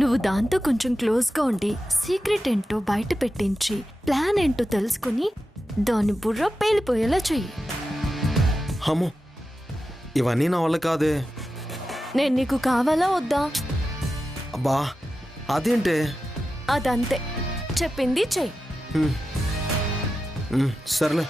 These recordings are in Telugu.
నువ్వు దాంతో కొంచెం క్లోజ్గా ఉండి సీక్రెట్ ఏంటో బయట పెట్టించి ప్లాన్ ఏంటో తెలుసుకుని దాని బుర్ర పేలిపోయేలా చెయ్యి. అమ్మో, ఇవన్నీ నా వల్ల కాదే. నేను నీకు కావాలా వద్దా? అబ్బా అదేంటే? అదంతే, చెప్పింది చెయ్యి. సర్లే.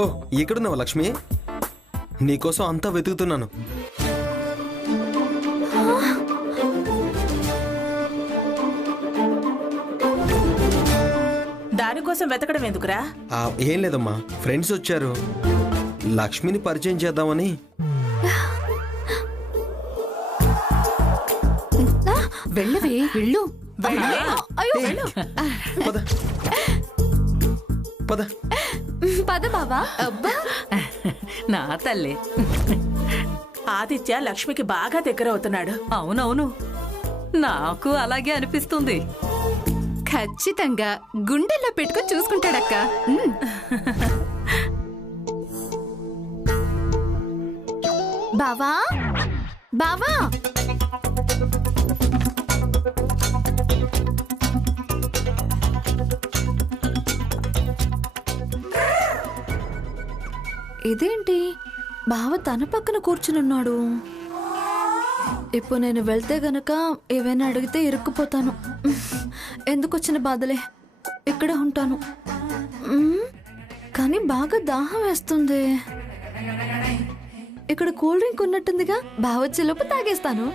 ఓ, ఎక్కడున్నావా లక్ష్మి? నీకోసం అంతా వెతుకుతున్నాను. దానికోసం వెతకడం ఎందుకురా? ఏం లేదమ్మా, ఫ్రెండ్స్ వచ్చారు, లక్ష్మిని పరిచయం చేద్దామని. వెళ్ళవే, వెళ్ళు. పద పద పద బావా. అబ్బా, నా తల్లి. ఆదిత్య లక్ష్మికి బాగా దగ్గర అవుతున్నాడు. అవునవును, నాకు అలాగే అనిపిస్తుంది. ఖచ్చితంగా గుండెల్లో పెట్టుకొని చూసుకుంటాడక్క. బావా బావా, ఇదేంటి బావ తన పక్కన కూర్చునున్నాడు? ఇప్పుడు నేను వెళ్తే గనక ఏవైనా అడిగితే ఇరుక్కుపోతాను. ఎందుకు వచ్చిన బాధలే, ఇక్కడే ఉంటాను. కానీ బాగా దాహం వేస్తుంది. ఇక్కడ కూల్ డ్రింక్ ఉన్నట్టుందిగా, బావ వచ్చేలోపు తాగేస్తాను.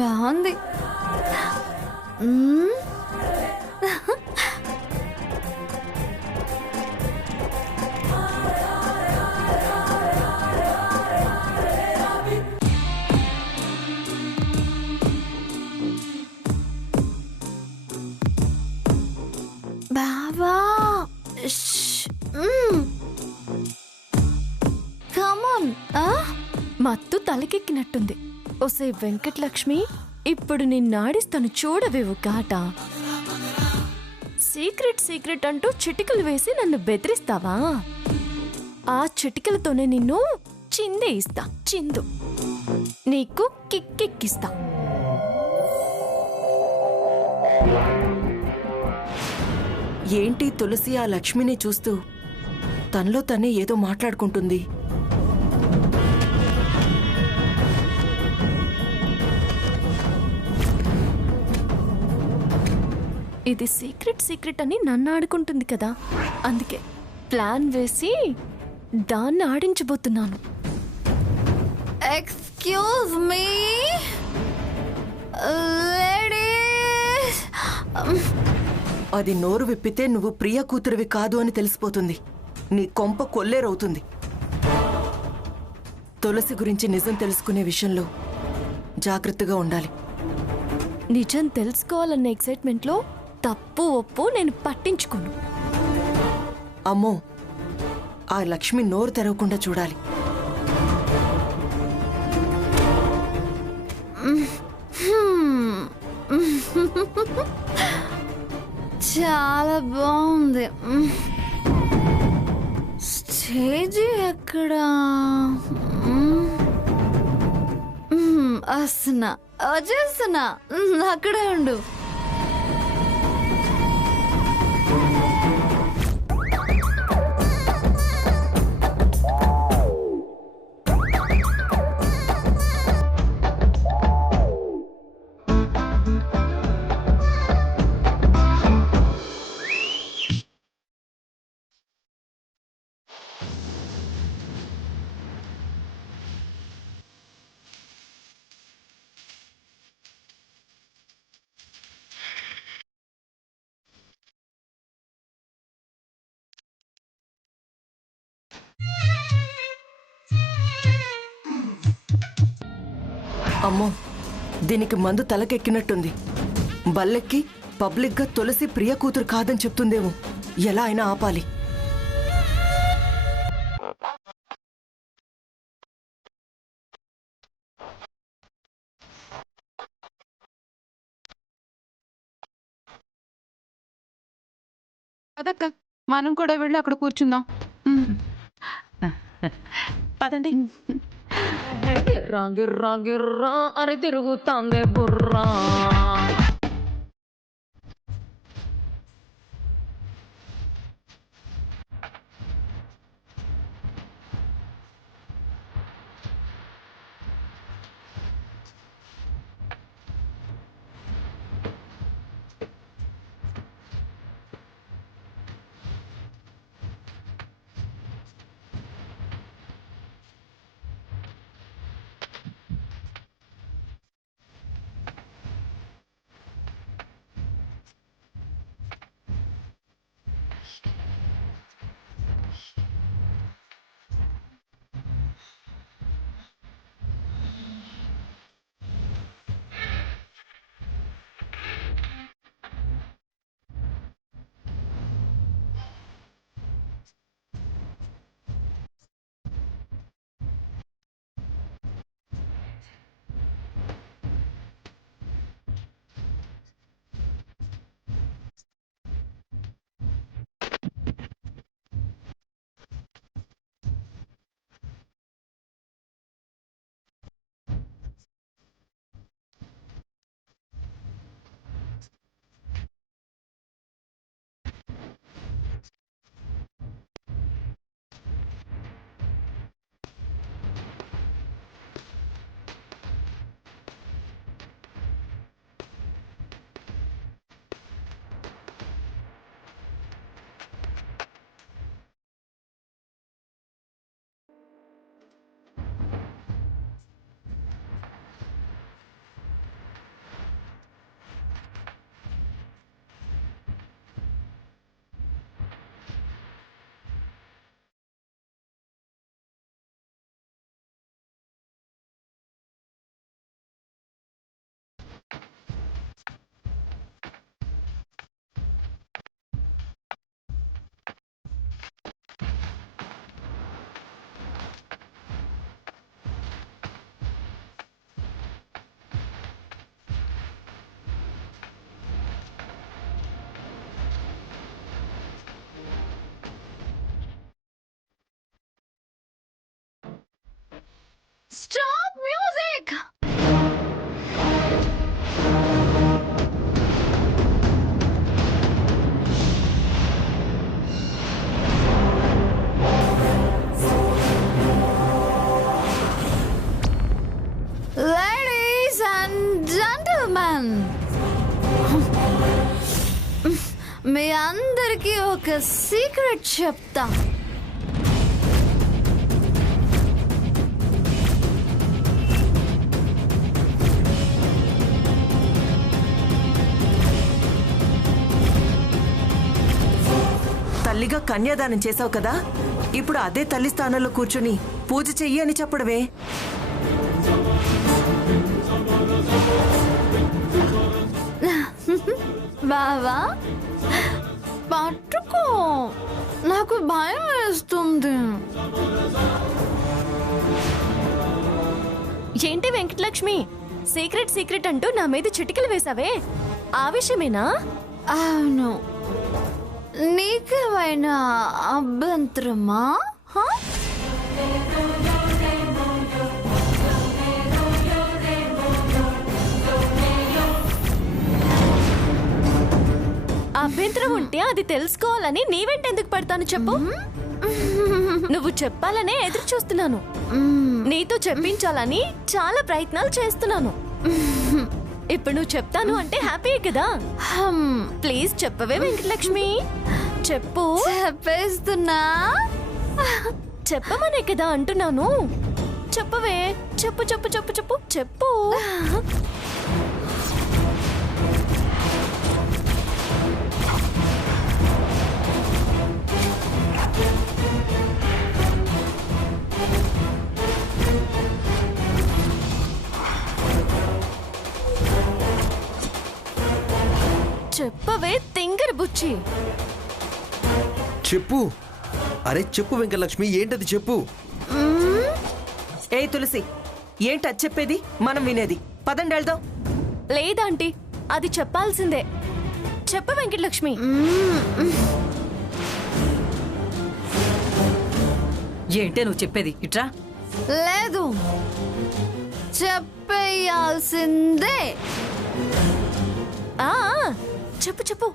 బాగుంది. బావా, కమాన్. మత్తు తలకెక్కినట్టుంది. ఓసే వెంకటలక్ష్మి, ఇప్పుడు నిన్నాడిస్తాను, చూడవేవు కాట. సీక్రెట్ సీక్రెట్ అంటూ చిటికలు వేసి నన్ను బెదిరిస్తావా? ఆ చిటికలతోనే నిన్ను చిందేయిస్తా, చిందు. నీకు కిక్కెక్కిస్తా. ఏంటి తులసి ఆ లక్ష్మిని చూస్తూ తనలో తనే ఏదో మాట్లాడుకుంటుంది? ఇది సీక్రెట్ సీక్రెట్ అని నన్ను ఆడుకుంటుంది కదా, అందుకే ప్లాన్ వేసి దాన్ని ఆడించబోతున్నాను. Excuse me ladies. అది నోరు విప్పితే నువ్వు ప్రియ కూతురివి కాదు అని తెలిసిపోతుంది. నీ కొంప కొల్లేరవుతుంది. తులసి గురించి నిజం తెలుసుకునే విషయంలో జాగ్రత్తగా ఉండాలి. నిజం తెలుసుకోవాలన్న ఎక్సైట్మెంట్లో తప్పు ఒప్పు నేను పట్టించుకోను. అమ్మో, ఆ లక్ష్మి నోరు తెరవకుండా చూడాలి. చాలా బాగుంది. స్టేజీ ఎక్కడా? వస్తున్నా, వచ్చేస్తున్నా, అక్కడే ఉండు. అమ్మో, దీనికి మందు తలకెక్కినట్టుంది. బల్లెక్కి పబ్లిక్గా తులసి ప్రియ కూతురు కాదని చెప్తుందేమో. ఎలా అయినా ఆపాలి. అదక్క మనం కూడా వెళ్ళి అక్కడ కూర్చుందాం. పదండి. గిర్రా గిర్రా గిర్రా అని తిరుగుతాందే Borra. Stop music! Ladies and gentlemen, మీ అందరికీ ఒక సీక్రెట్ చెప్తా. తల్లిగా కన్యాదానం చేసావు కదా, ఇప్పుడు అదే తల్లి స్థానంలో కూర్చుని పూజ చెయ్యి అని చెప్పడమే. బావా పట్టుకో, నాకు భయం వేస్తుంది. ఏంటి వెంకటలక్ష్మి, సీక్రెట్ సీక్రెట్ అంటూ నా మీద చిటికలు వేసావే, ఆ విషయమేనా? అవును, నీకేమైనా అభ్యంతరమా? అభ్యంతరం ఉంటే అది తెలుసుకోవాలని నీవెంటెందుకు పడతాను చెప్పు. నువ్వు చెప్పాలనే ఎదురు చూస్తున్నాను. నీతో చెప్పించాలని చాలా ప్రయత్నాలు చేస్తున్నాను. ఇప్పుడు నువ్వు చెప్తాను అంటే హ్యాపీ కదా. ప్లీజ్ చెప్పవే వెంకటలక్ష్మి, చెప్పు. చెప్పేస్తున్నా. చెప్పమనే కదా అంటున్నాను. చెప్పవే, చెప్పు చెప్పు చెప్పు చెప్పు చెప్పు. చెప్పవే తింగర్ బుచ్చి. చెప్పు. అరే చెప్పు వెంకటలక్ష్మి, ఏంటది చెప్పు. ఏ తులసి, ఏంటది చెప్పేది, మనం వినేది? పదండి వెళ్దాం. లేదాంటీ, అది చెప్పాల్సిందే. చెప్పు వెంకటలక్ష్మి. ఏంటే నువ్వు చెప్పేది ఇట్రా. లేదు, చెప్పేయాల్సిందే. ఆ, చెప్పు చెప్పు.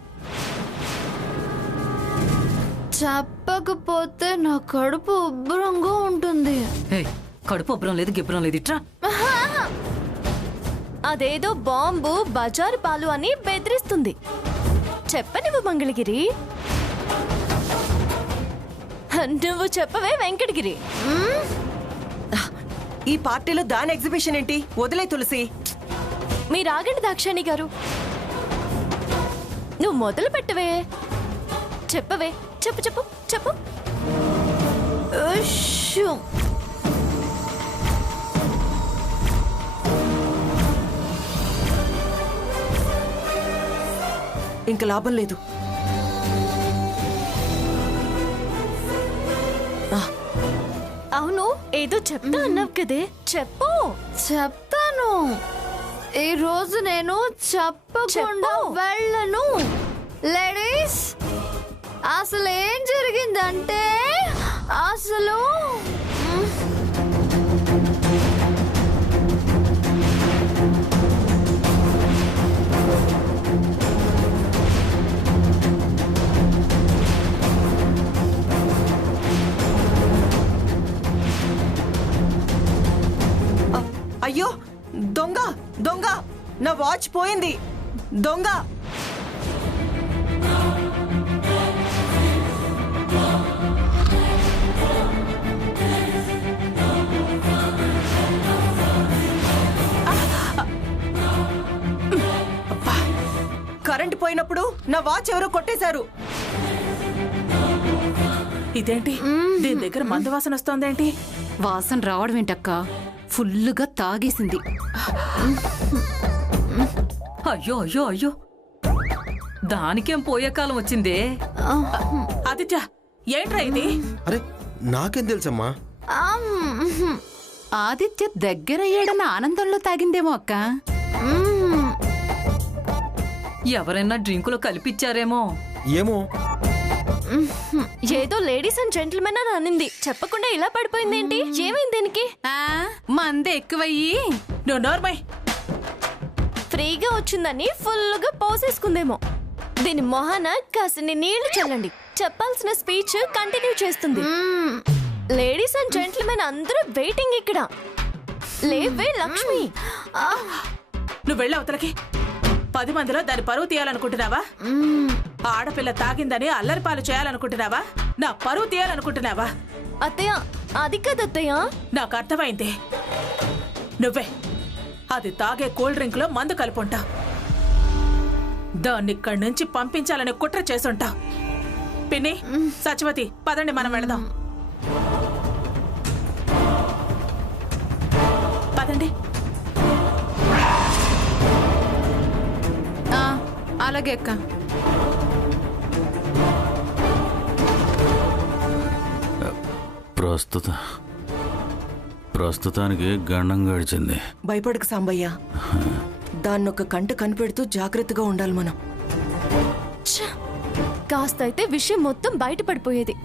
చెప్పకపోతే నా కడుపు ఉబ్బరంగా ఉంటుంది. ఏయ్, కడుపు ఉబ్బరం లేదు గిబ్బరం లేదు ఇట్రా. అదేదో బాంబు బజారు పాలు అని బెదిరిస్తుంది. చెప్పనివ్వు మంగళగిరి. నువ్వు చెప్పవే వెంకటగిరి. ఈ పార్టీలో దాని ఎగ్జిబిషన్ ఏంటి? వదిలే తులసి. మీరు ఆగండి దాక్షాణి గారు. నువ్వు మొదలు పెట్టవే. చెప్పవే, చెప్పు చెప్పు చెప్పు. ఉష్షు. ఇంక లాభం లేదు. అవును, ఏదో చెప్తా అన్నావు కదే, చెప్పు. చెప్తాను. ఈ రోజు నేను చెప్పకుండా వెళ్ళను. లేడీస్, అసలు ఏం జరిగిందంటే అసలు అయ్యో, దొంగ దొంగ! నా వాచ్ పోయింది. దొంగ! కరెంట్ పోయినప్పుడు నా వాచ్ ఎవరో కొట్టేశారు. ఇదేంటి, దీని దగ్గర మందు వాసన వస్తోందేంటి? వాసన రావడం ఏంటక్క, ఫుల్లుగా తాగేసింది. అయ్యో అయ్యో అయ్యో, దానికేం పోయే కాలం వచ్చిందే. ఆదిత్య, ఏంట్రా ఇది? అరే నాకేం తెలుసమ్మా. ఆదిత్య దగ్గరయ్యాడన్న ఆనందంలో తాగిందేమో అక్క. ఎవరైనా డ్రింకులో కలిపిచ్చారేమో. ఏమో. ఏదో లేడీస్ అండ్ జెంటిల్మెన్ అని అనింది, చెప్పకుండా ఇలా పడిపోయింది ఏంటి? ఏమైంది దీనికి? మందే ఎక్కువయ్యి. నువ్వు నోర్మై. ఫ్రీగా వచ్చిందని ఫుల్గా పోసేసుకుందేమో. దీని మొహాన కాసిని నీళ్లు చల్లండి, చెప్పాల్సిన స్పీచ్ కంటిన్యూ చేస్తుంది. లేడీస్ అండ్ జెంటిల్మెన్ అందరూ వెయిటింగ్ ఇక్కడ. లేవే లక్ష్మి. నువ్వు వెళ్ళి అవతలకి. 10 మందిలో దాని పరువు తీయాలనుకుంటున్నావా? ఆడపిల్ల తాగిందని అల్లరిపాలు చేయాలనుకుంటున్నావా? నా పరువు తీయాలనుకుంటున్నావా? అత్తయ్య, అది కదత్తయ్య. నాకు అర్థమైంది. నువ్వే అది తాగే కూల్ డ్రింక్ లో మందు కలుపుంటా. దాన్ని ఇక్కడి నుంచి పంపించాలని కుట్ర చేసుంటా. పిన్ని, సచివతి, పదండి మనం వెళదాం. పదండి. అలాగే అక్క. ప్రస్తుతానికి గండం గడిచింది. భయపడకు సాంబయ్య. దాన్నొక కంట కనిపెడుతూ జాగ్రత్తగా ఉండాలి మనం. కాస్త అయితే విషయం మొత్తం బయటపడిపోయేది.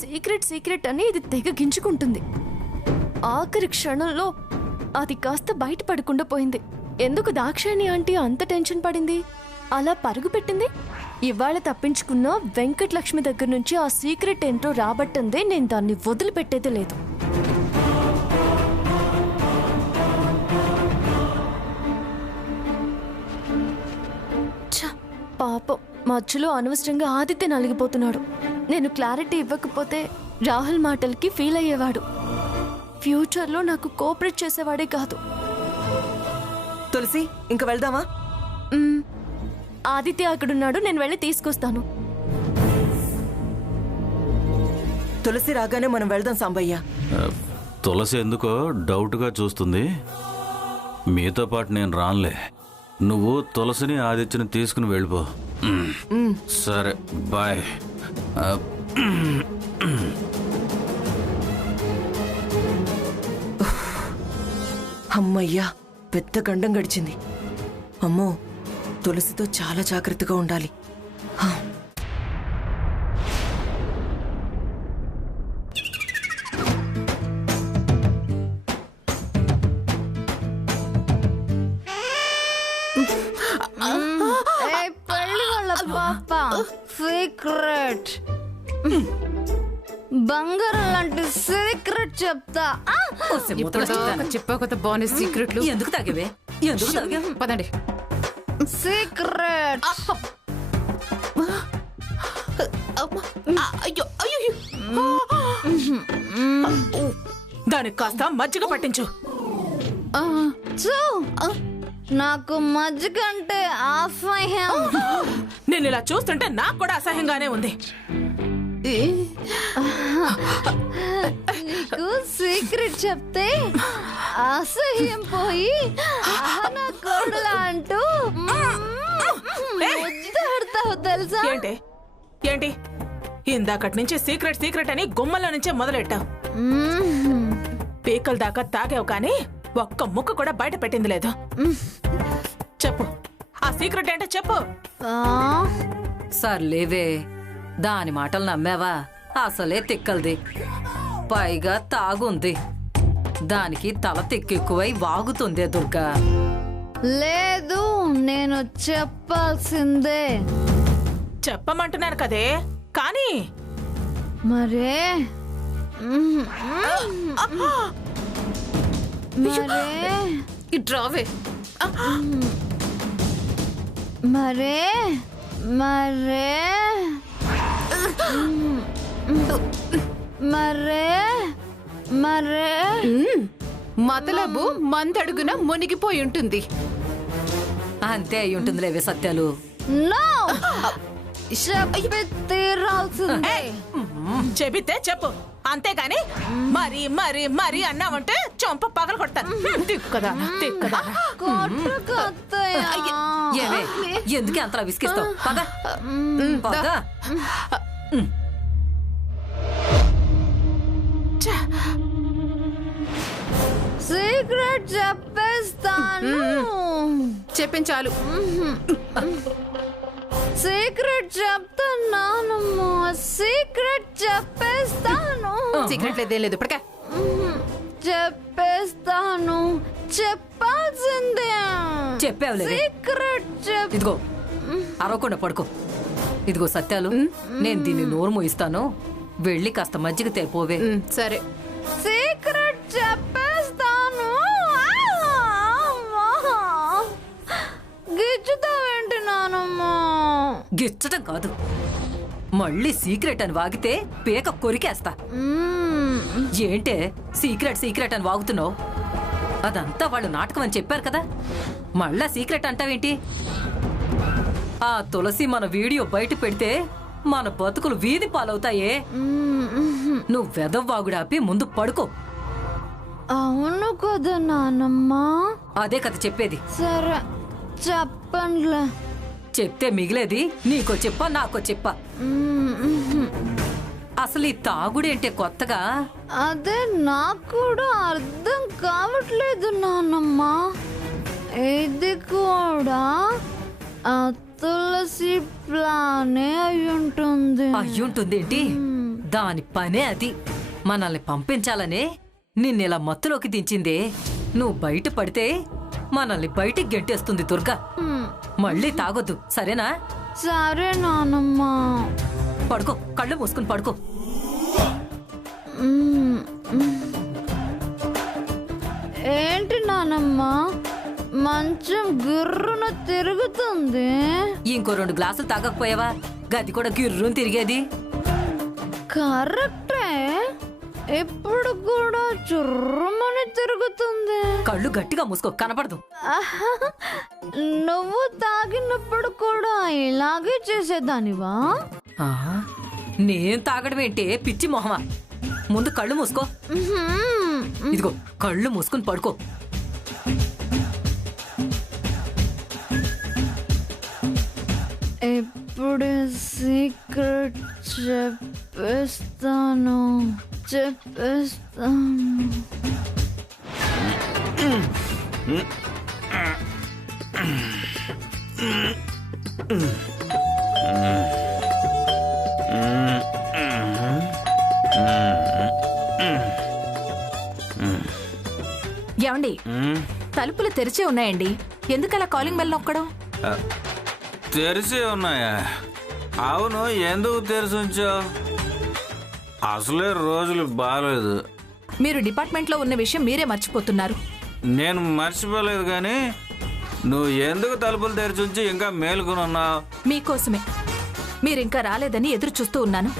సీక్రెట్ సీక్రెట్ అని ఇది తెగ గించుకుంటుంది. ఆఖరి క్షణంలో అది కాస్త బయటపడకుండా పోయింది. ఎందుకు దాక్షాయణి ఆంటీ అంత టెన్షన్ పడింది, అలా పరుగు పెట్టింది? ఇవాళ తప్పించుకున్న వెంకటలక్ష్మి దగ్గర నుంచి ఆ సీక్రెట్ ఏంటో రాబట్టిందే నేను దాన్ని వదిలిపెట్టేదే లేదు. పాపం మధ్యలో అనవసరంగా ఆదిత్య నలిగిపోతున్నాడు. నేను క్లారిటీ ఇవ్వకపోతే రాహుల్ మాటలకి ఫీల్ అయ్యేవాడు. ఫ్యూచర్లో నాకు కోఆపరేట్ చేసేవాడే కాదు. తులసి, ఇంక వెళ్దామా? ఆదిత్య అక్కడున్నాడు, నేను వెళ్ళి తీసుకొస్తాను. తులసి రాగానే మనం వెళ్దాం సాంబయ్య. తులసి ఎందుకో డౌట్గా చూస్తుంది. మీతో పాటు నేను రానులే. నువ్వు తులసిని ఆదిత్యని తీసుకుని వెళ్ళిపో. సరే, బాయ్. అమ్మయ్యా, పెద్ద గండం గడిచింది. అమ్మో, తులసితో చాలా జాగ్రత్తగా ఉండాలి. సీక్రెట్ బంగారం లాంటి సీక్రెట్ చెప్తా. చెప్పా కొత్త బాగుంది సీక్రెట్లు. ఎందుకు తాగేవే? ఎందుకు తాగావు? పదండి. సీక్రెట్ అయ్యో అయ్యో, దానికి కాస్త మజ్జిగ పట్టించు. చూ, నాకు మజ్జిగ అంటే అసహ్యం. నేను ఇలా చూస్తుంటే నాకు కూడా అసహ్యంగానే ఉంది. నీకు సీక్రెట్ చెప్తే అసహ్యం పోయి నా కోడల అంటూ ముద్దాడుతావు తెలుసా? ఏంటి ఏంటి ఇందాకటి నుంచి సీక్రెట్ సీక్రెట్ అని గుమ్మల్లో నుంచే మొదలెట్టావు. పీకల దాకా తాగావు కానీ ఒక్క ముక్క కూడా బయట పెట్టింది లేదు. చెప్పు, ఆ సీక్రెట్ ఏంటో చెప్పు. సర్లేవే, దాని మాటలు నమ్మావా? అసలే తిక్కల్ది, పైగా తాగుంది. దానికి తల తిక్కెక్కువై వాగుతుందే దుర్గా. లేదు, నేను చెప్పాల్సిందే. చెప్పమంటున్నాను కదే, కానీ మరే మరే ఇట్రావే. మరే మరే మరే మరే మతలబు మందడుగున మునిగిపోయి ఉంటుంది. అంతే అయి ఉంటుందిలేవే సత్యాలు. నో, చెప్పి తీరాల్సిందే. చెబితే చెప్పు, అంతేగాని మరి మరి మరి అన్నావంటే చంప పగల కొడతాను. తిక్కదానా తిక్కదానా. ఏవే, ఎందుకే అంతలా విసిగిస్తావు? పద పద. సీక్రెట్ చెప్పేస్తాను. చెప్పించాలు. సీక్రెట్ చెప్తున్నానమ్మా, సీక్రెట్ చెప్పేస్తాను. సీక్రెట్ లేదేం లేదు ఇప్పటికే. చెప్పేస్తాను, చెప్పాల్సిందే. చెప్పావులేవే. సీక్రెట్ ఇదిగో అరవకుండా పడుకో. ఇదిగో సత్యాలు, నేను దీన్ని నోరు మోయిస్తాను. వెళ్ళి కాస్త మజ్జిగ తేపోవే. సరే. సీక్రెట్ చెప్పేస్తాను. గిచ్చుతావేంటి నానమ్మా? గిచ్చటం కాదు, మళ్ళీ సీక్రెట్ అని వాగితే పేక కొరికేస్తా. ఏంటే సీక్రెట్ సీక్రెట్ అని వాగుతున్నావు? అదంతా వాళ్ళు నాటకం అని చెప్పారు కదా, మళ్ళా సీక్రెట్ అంటావేంటి? ఆ తులసి మన వీడియో బయట పెడితే మన బతుకులు వీధి పాలవుతాయే. నువ్వు వెదవ్వాగుడాపి ముందు పడుకో. అవును కదా నానమ్మా. అదే కదా చెప్పేది. సరే చెప్పండిలే. చెప్తే మిగిలేది నీకో చెప్పా నాకో చెప్పా. అసలు ఈ తాగుడేంటే కొత్తగా? అదే నాకు కూడా అర్థం కావట్లేదు నానమ్మా. ఇది కూడా ఆ తులసి ప్లానే అయ్యుంటుంది. అయ్యుంటుందేంటి? దాని పనే అది. మనల్ని పంపించాలనే నిన్నెలా మత్తులోకి దించిందే. నువ్వు బయట పడితే మనల్ని బయటికి గెంటేస్తుంది దుర్గా. మళ్ళీ తాగొద్దు, సరేనా? సరే నానమ్మా. పడుకో, కళ్ళు మూసుకుని పడుకో. ఏంటి నానమ్మా, మంచం గిర్రున తిరుగుతుంది. ఇంకో 2 గ్లాసులు తాగకపోయావా గది కూడా గిర్రుని తిరిగేది. కరెక్టే, ఎప్పుడు కూడా చుర్రమని తిరుగుతుంది. కళ్ళు గట్టిగా మూసుకో, కనపడదు. నువ్వు తాగినప్పుడు కూడా ఇలాగే చేసేదానివా? ఆ, నేను తాగడం ఏంటే పిచ్చి మొహమా? ముందు కళ్ళు మూసుకో. ఇదిగో కళ్ళు మూసుకుని పడుకో. ఎప్పుడు సీక్రెట్ చెప్పేస్తాను. ఏమండి, తలుపులు తెరిచే ఉన్నాయండి. ఎందుకలా కాలింగ్ బెల్ నొక్కడం? తెరిసే ఉన్నాయా? అవును, ఎందుకు తెరిచి ఉంచావు? అసలే రోజులు బాగాలేదు. మీరు డిపార్ట్మెంట్లో ఉన్న విషయం మీరే మర్చిపోతున్నారు. నేను మర్చిపోలేదు కానీ నువ్వు ఎందుకు తలుపులు తెరిచి ఉంచి ఇంకా మేలుకుని ఉన్నావు? మీకోసమే. మీరింకా రాలేదని ఎదురు చూస్తూ ఉన్నాను.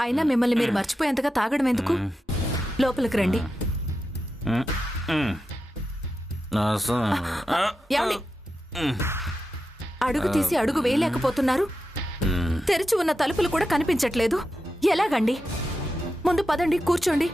అయినా మిమ్మల్ని మీరు మర్చిపోయేంతగా తాగడం ఎందుకు? లోపలికి రండి. ఏమండి? అడుగు తీసి అడుగు వేయలేకపోతున్నారు. తెరిచి ఉన్న తలుపులు కూడా కనిపించట్లేదు. ఎలాగండి? ముందు పదండి, కూర్చోండి.